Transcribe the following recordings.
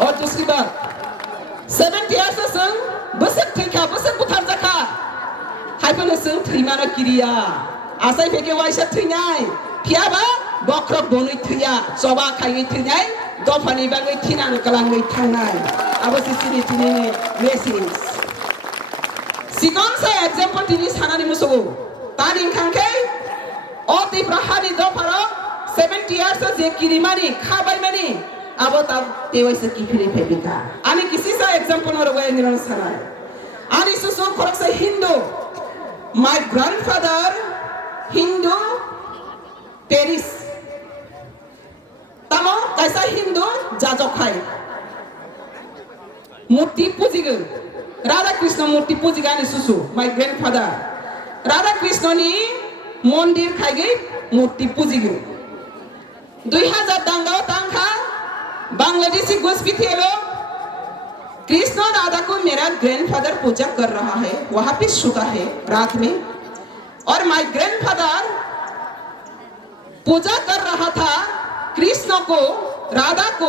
और दूसरी बात 70 years जों बोसोर थैखा बोसोर बुथार जाखा हायफोनो जों थैमाना किरिया आसाय फेके वाइसा थैनाय फियाबा बख्रब बनै थैया जबा खायै थैनाय दफानि बागै थिनां कलाङै थांनाय आबो सिसिनि तिनि मेसेज सिगन सा एग्जांपल तिनि सानानि मुसुगु तानि खांखै ओ तिफ्रा हानि दफारो 70 years जे किरिमानि खाबाय मानि abo tab tewa se kifiri pebika ani kisi sa example no rogo ni ran sana ani susu korok sa Hindu my grandfather Hindu Paris tamo kaisa Hindu jajok khai murti pujigu Radha Krishna murti pujiga ani susu my grandfather Radha Krishna ni mondir khaige murti pujigu 2000 dangao tangkha Bangladeshi घुसपैठिए लोग कृष्ण राधा को मेरा grandfather पूजा कर रहा है वहां पे सोता है रात में और माय ग्रैंडफादर पूजा कर रहा था कृष्ण को राधा को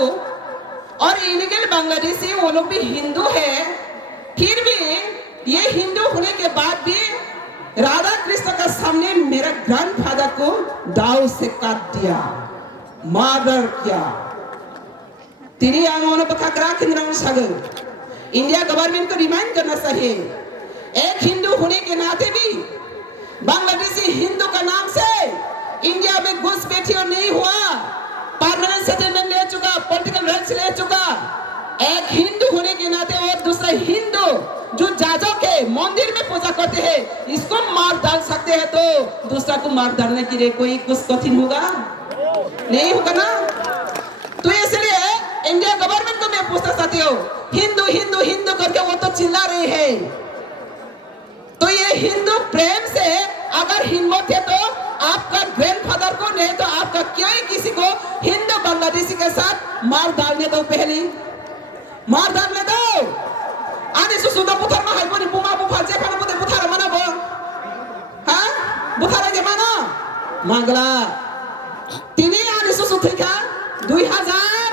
और इलीगल बांग्लादेशी वो लोग भी हिंदू है फिर भी ये हिंदू होने के बाद भी राधा कृष्ण का सामने मेरा ग्रैंडफादर को दाव से काट दिया मर्डर किया तिनी आंगों पकाकरा किन्नरंग सागर इंडिया गवर्नमेंट को रिमाइंड करना चाहिए एक हिंदू होने के नाते भी बांग्लादेशी हिंदू का नाम से इंडिया में घुसपैठियों नहीं हुआ परमानेंट सेटलमेंट ले चुका पॉलिटिकल राइट्स ले चुका एक हिंदू होने के नाते और दूसरा हिंदू जो जाजों के मंदिर में पूजा करते हैं इसको मार डाल सकते हैं तो दूसरा को मार डालने के लिए कोई कुछ कठिन होगा नहीं होगा ना तो इसलिए इंडिया गवर्नमेंट को मैं पूछना चाहती हूँ हिंदू हिंदू हिंदू करके वो तो चिल्ला रही है तो ये हिंदू प्रेम से अगर हिंदू थे तो आपका ग्रैंडफादर को नहीं तो आपका क्यों किसी को हिंदू बांग्लादेशी के साथ मार डालने दो पहले मार डालने दो आने से सुधा बुथार में हाइपोनी बुमा बुफा जे खाना बुधे बुथार मना बो हाँ बुथार के माना मांगला तीनी आने से सुधी का 2000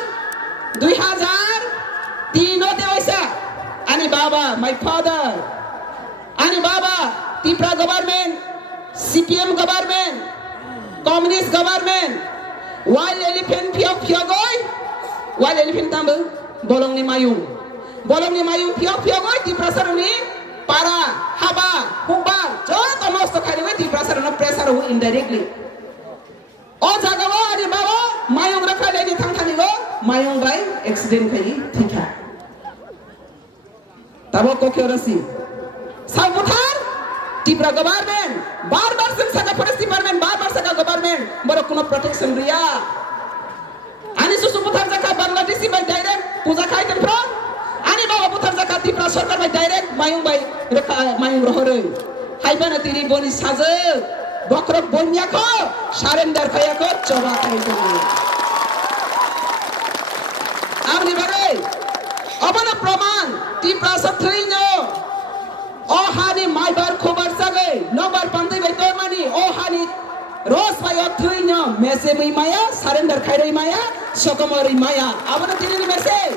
तीनों देवैसा ani baba my father ani baba Tripura government CPM government communist government wild elephant piok piogoi wild elephant tambu bolong ni mayung piok piogoi Tripura saruni para haba hubar joto nosto khaidoi Tripura saruna pressure hu indirectly o jagawo ani baba mayung rakha legi thangthani go mayung bai accident khai thika तब को क्यों रसी सामुथार Tripura government बार-बार संसद forest department बार-बार सका government बरो कोनो प्रोटेक्शन रिया आनी सुसु मुथार जका बांग्लादेशी बाय डायरेक्ट पूजा खाइ तेमफ्रा आनी बाबा मुथार जका Tripura सरकार बाय डायरेक्ट मायुं बाय रेखा मायुं रहरै हाइबाना तिरि बनि साजो बक्रक बन्याखो सारेन्डार खायाखो चबा खाइदो आमनि बागै अबना प्रमाण Tripura साथैनो ओ हानि माइबार खबर जागै नम्बर पान्दै बाय तोरमानि ओ हानि रोज बाय थैनो मेसे मै माया सारेन्डार खाइरै माया सकमरै माया अबना तिनि मेसेज